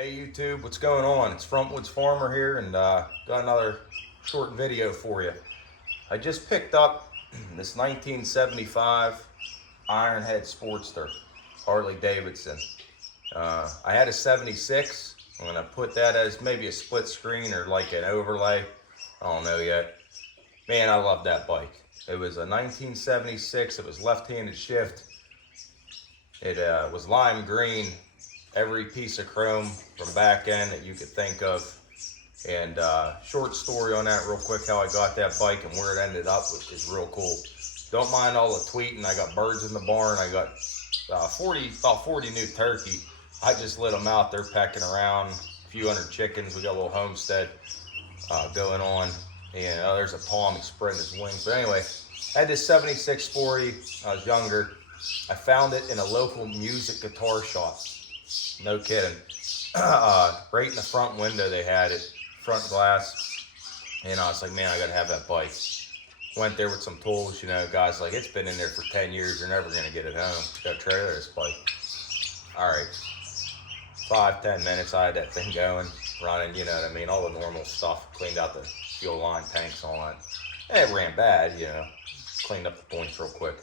Hey YouTube, what's going on? It's Frontwoods Farmer here, and got another short video for you. I just picked up this 1975 Ironhead Sportster, Harley Davidson. I had a 76. I'm gonna put that as maybe a split screen or like an overlay. I don't know yet. Man, I love that bike. It was a 1976. It was left-handed shift. It was lime green. Every piece of chrome from back end that you could think of. And short story on that real quick, how I got that bike and where it ended up is real cool. Don't mind all the tweeting. I got birds in the barn. I got about 40 new turkey. I just let them out. They're pecking around. A few hundred chickens. We got a little homestead going on. And there's a Tom. He's spreading his wings. But anyway, I had this 76 Sporty. I was younger. I found it in a local music guitar shop. No kidding. Right in the front window they had it, front glass. And I was like, man, I gotta have that bike. Went there with some tools, you know, guys like, it's been in there for 10 years, you're never gonna get it home. Got a trailer this bike. All right, 5-10 minutes, I had that thing going, running, you know what I mean, all the normal stuff, cleaned out the fuel line, tanks, all that. And it ran bad, you know, cleaned up the points real quick.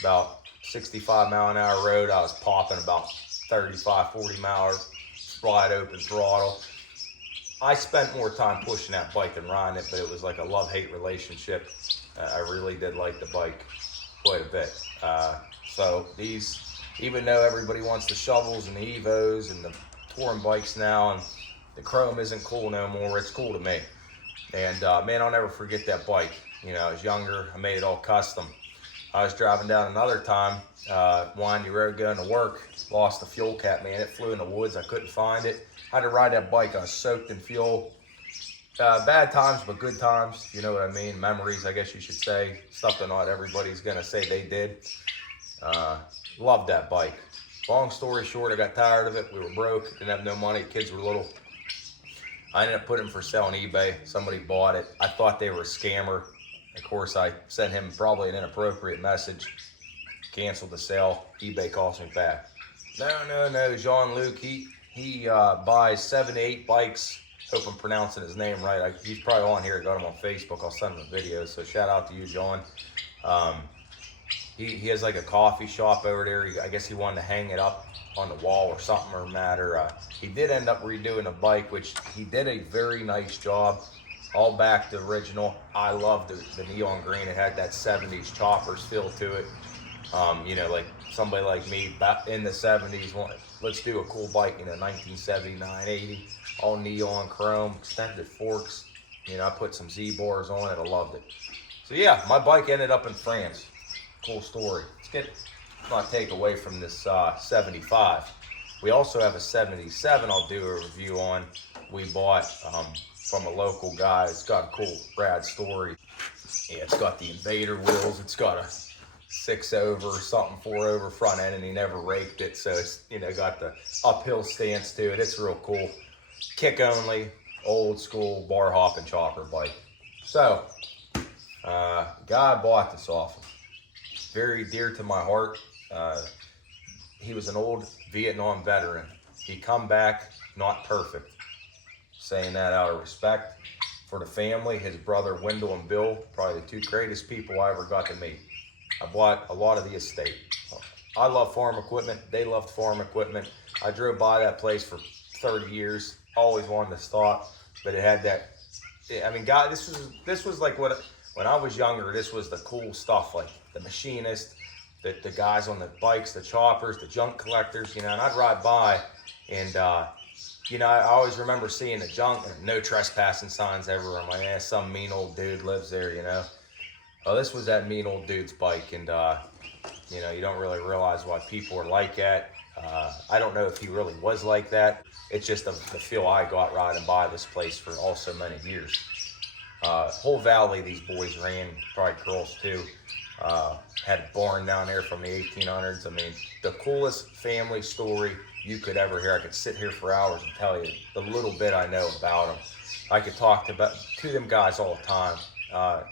About 65 mile an hour road, I was popping about 35, 40 mile wide open throttle. I spent more time pushing that bike than riding it, but it was like a love-hate relationship. I really did like the bike quite a bit. So these, even though everybody wants the shovels and the Evos and the touring bikes now, and the chrome isn't cool no more, it's cool to me. And man, I'll never forget that bike. You know, I was younger, I made it all custom. I was driving down another time, windy road going to work, lost the fuel cap, man. It flew in the woods. I couldn't find it. I had to ride that bike. I was soaked in fuel. Bad times, but good times. You know what I mean? Memories, I guess you should say. Stuff that not everybody's going to say they did. Loved that bike. Long story short, I got tired of it. We were broke. Didn't have no money. Kids were little. I ended up putting them for sale on eBay. Somebody bought it. I thought they were a scammer. Of course, I sent him probably an inappropriate message, canceled the sale, eBay calls me back. No, Jean-Luc, he buys 7 to 8 bikes, hope I'm pronouncing his name right. He's probably on here, got him on Facebook, I'll send him a video, so shout out to you, John. He has like a coffee shop over there. I guess he wanted to hang it up on the wall or something or matter. He did end up redoing the bike, which he did a very nice job. All back to original. I love the neon green. It had that 70s choppers feel to it. You know, like somebody like me back in the 70s, let's do a cool bike, you know, 1979, 80, all neon chrome, extended forks. You know, I put some Z-bars on it. I loved it. So yeah, my bike ended up in France. Cool story. Not take away from this 75. We also have a 77 I'll do a review on. We bought from a local guy. It's got a cool rad story. Yeah, it's got the Invader wheels. It's got a 6-over or something, 4-over front end, and he never raked it. So it's, you know, got the uphill stance to it. It's real cool. Kick only, old school bar hopping chopper bike. So, guy bought this off him. Very dear to my heart. He was an old Vietnam veteran. He come back, not perfect. Saying that out of respect for the family, his brother Wendell and Bill, probably the 2 greatest people I ever got to meet. I bought a lot of the estate. I love farm equipment. They loved farm equipment. I drove by that place for 30 years. Always wanted to stop, but it had that. I mean, God, this was like when I was younger. This was the cool stuff, like the machinist, the guys on the bikes, the choppers, the junk collectors. You know, and I'd ride by, and you know, I always remember seeing the junk and no trespassing signs everywhere. I'm like, yeah, some mean old dude lives there, you know. Well, this was that mean old dude's bike, and you know, you don't really realize why people are like that. I don't know if he really was like that. It's just the feel I got riding by this place for all so many years. Whole valley these boys ran, probably girls too. Had a barn down there from the 1800s. I mean, the coolest family story you could ever hear. I could sit here for hours and tell you the little bit I know about them. I could talk to them guys all the time.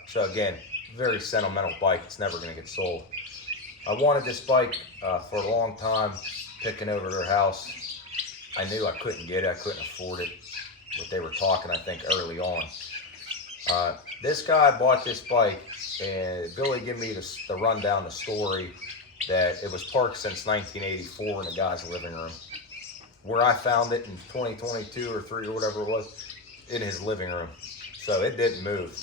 So again, very sentimental bike. It's never going to get sold. I wanted this bike for a long time, picking over their house. I knew I couldn't get it. I couldn't afford it. But they were talking, I think, early on. This guy bought this bike, and Billy gave me the rundown, the story, that it was parked since 1984 in the guy's living room. Where I found it in 2022 or 3 or whatever it was, in his living room. So it didn't move.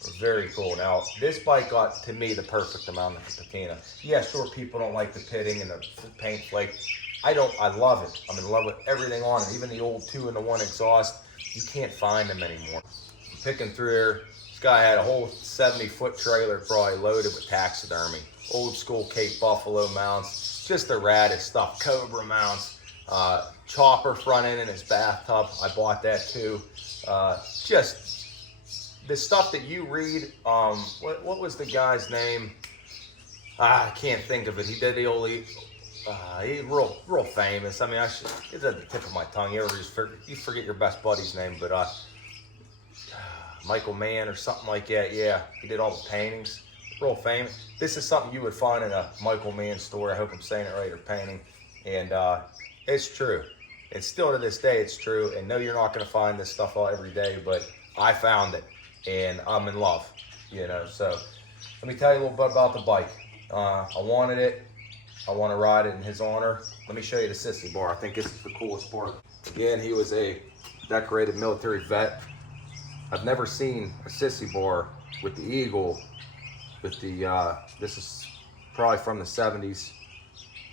It was very cool. Now, this bike got, to me, the perfect amount of patina. Yeah, sure, people don't like the pitting and the paint flake. I love it. I'm in love with everything on it. Even the old 2-in-1 exhaust, you can't find them anymore. Picking through there, this guy had a whole 70-foot trailer probably loaded with taxidermy. Old school Cape Buffalo mounts, just the raddest stuff. Cobra mounts, chopper front end in his bathtub. I bought that too. Just the stuff that you read. What was the guy's name? I can't think of it. He did the old. He's real famous. I mean, it's at the tip of my tongue. You ever you forget your best buddy's name, but Michael Mann or something like that. Yeah, he did all the paintings. Real famous. This is something you would find in a Michael Mann store. I hope I'm saying it right, or painting. And it's true. And still to this day, it's true. And no, you're not going to find this stuff all every day, but I found it, and I'm in love. You know. So let me tell you a little bit about the bike. I wanted it. I want to ride it in his honor. Let me show you the sissy bar. I think this is the coolest part. Again, he was a decorated military vet. I've never seen a sissy bar with the eagle, with the, this is probably from the 70s.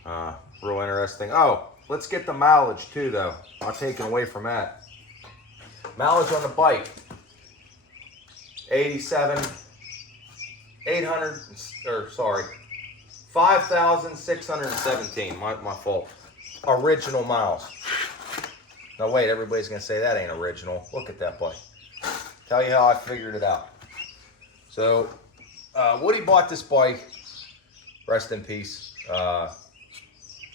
Real interesting. Oh, let's get the mileage too though. I'll take it away from that. Mileage on the bike, 5,617, my fault. Original miles. Now wait, everybody's gonna say that ain't original. Look at that bike. Tell you how I figured it out. So, Woody bought this bike, rest in peace,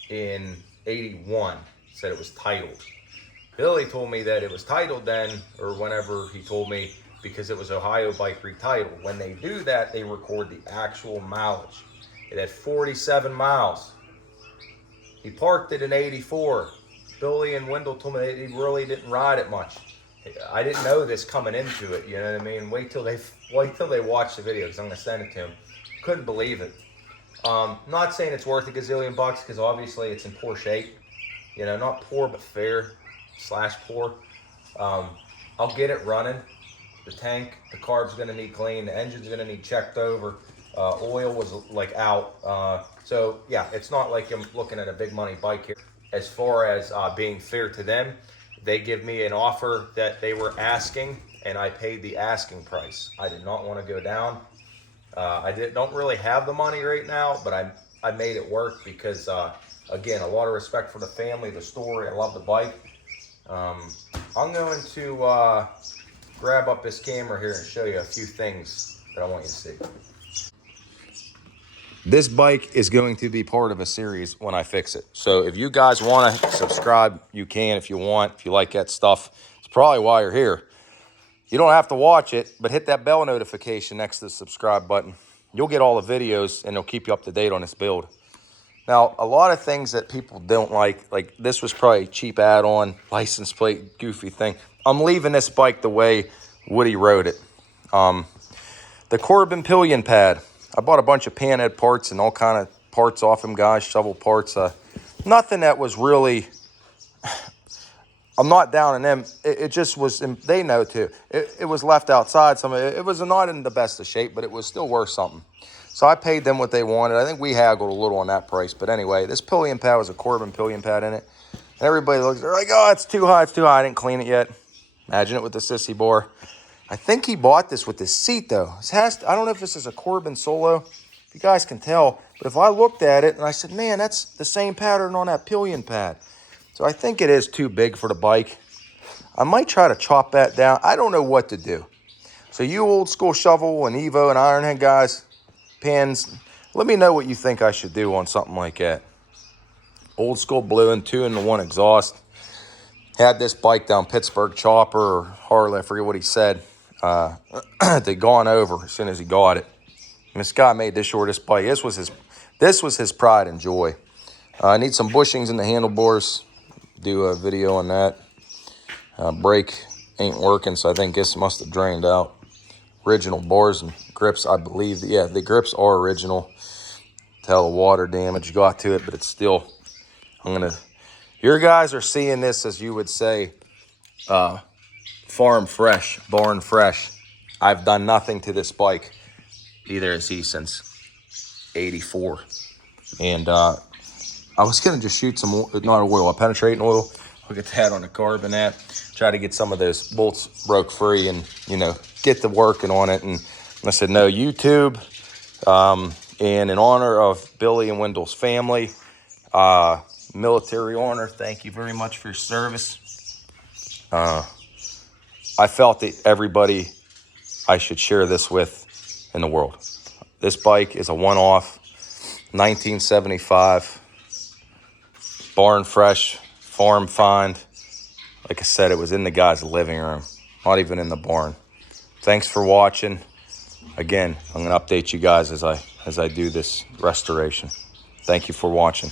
in 81. Said it was titled. Billy told me that it was titled then, or whenever he told me, because it was Ohio Bike Retitled. When they do that, they record the actual mileage. It had 47 miles. He parked it in 84. Billy and Wendell told me that he really didn't ride it much. I didn't know this coming into it, you know what I mean? Wait till they watch the video, because I'm going to send it to him. Couldn't believe it. Not saying it's worth a gazillion bucks, because obviously it's in poor shape. You know, not poor, but fair / poor. I'll get it running. The tank, the carb's going to need clean. The engine's going to need checked over. Oil was like out. So yeah, it's not like I'm looking at a big money bike here. As far as being fair to them, they give me an offer that they were asking, and I paid the asking price. I did not want to go down. Don't really have the money right now, but I made it work because, again, a lot of respect for the family, the story. I love the bike. I'm going to grab up this camera here and show you a few things that I want you to see. This bike is going to be part of a series when I fix it. So if you guys want to subscribe, you can if you want. If you like that stuff, it's probably why you're here. You don't have to watch it, but hit that bell notification next to the subscribe button. You'll get all the videos, and they'll keep you up to date on this build. Now, a lot of things that people don't like this was probably a cheap add-on, license plate, goofy thing. I'm leaving this bike the way Woody rode it. The Corbin pillion pad. I bought a bunch of panhead parts and all kind of parts off him, guys, shovel parts. Nothing that was really, I'm not down on them. It just was, they know too. It was left outside. It was not in the best of shape, but it was still worth something. So I paid them what they wanted. I think we haggled a little on that price. But anyway, this pillion pad was a Corbin pillion pad in it. And everybody looks, they're like, oh, it's too high, it's too high. I didn't clean it yet. Imagine it with the sissy bore. I think he bought this with this seat, though. I don't know if this is a Corbin Solo. If you guys can tell. But if I looked at it and I said, man, that's the same pattern on that pillion pad. So I think it is too big for the bike. I might try to chop that down. I don't know what to do. So you old school shovel and Evo and ironhead guys, pins, let me know what you think I should do on something like that. Old school blue and 2-in-1 exhaust. Had this bike down Pittsburgh Chopper or Harley, I forget what he said. They gone over as soon as he got it. And this guy made this shortest bike. This was his pride and joy. I need some bushings in the handlebars. do a video on that. Brake ain't working, so I think this must have drained out. Original bars and grips, I believe. Yeah, the grips are original. Tell the water damage got to it, but it's still, your guys are seeing this, as you would say, farm fresh, barn fresh. I've done nothing to this bike, either as he since 84. And I was gonna just shoot some, not oil, a penetrating oil. Look at that on the carbonate. Try to get some of those bolts broke free and, get to working on it. And I said, no, YouTube, and in honor of Billy and Wendell's family, military honor, thank you very much for your service. I felt that everybody I should share this with in the world. This bike is a one-off, 1975, barn fresh, farm find. Like I said, it was in the guy's living room, not even in the barn. Thanks for watching. Again, I'm going to update you guys as I do this restoration. Thank you for watching.